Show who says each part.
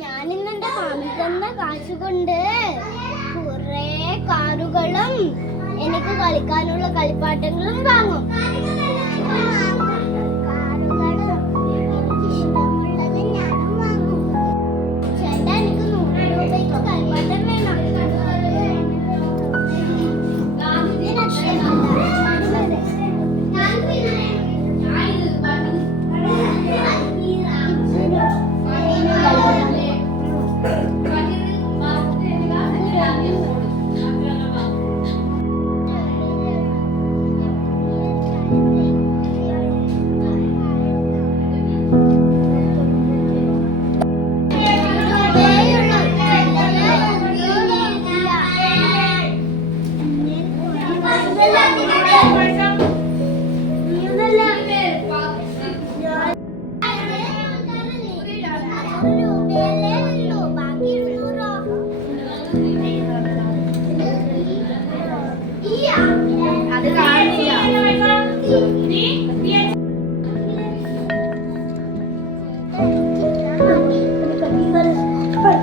Speaker 1: ഞാനിന്ന് എന്റെ മാമി തന്ന കാശ് കൊണ്ട് കുറെ കാറുകളും എനിക്ക് കളിക്കാനുള്ള കളിപ്പാട്ടങ്ങളും വാങ്ങും.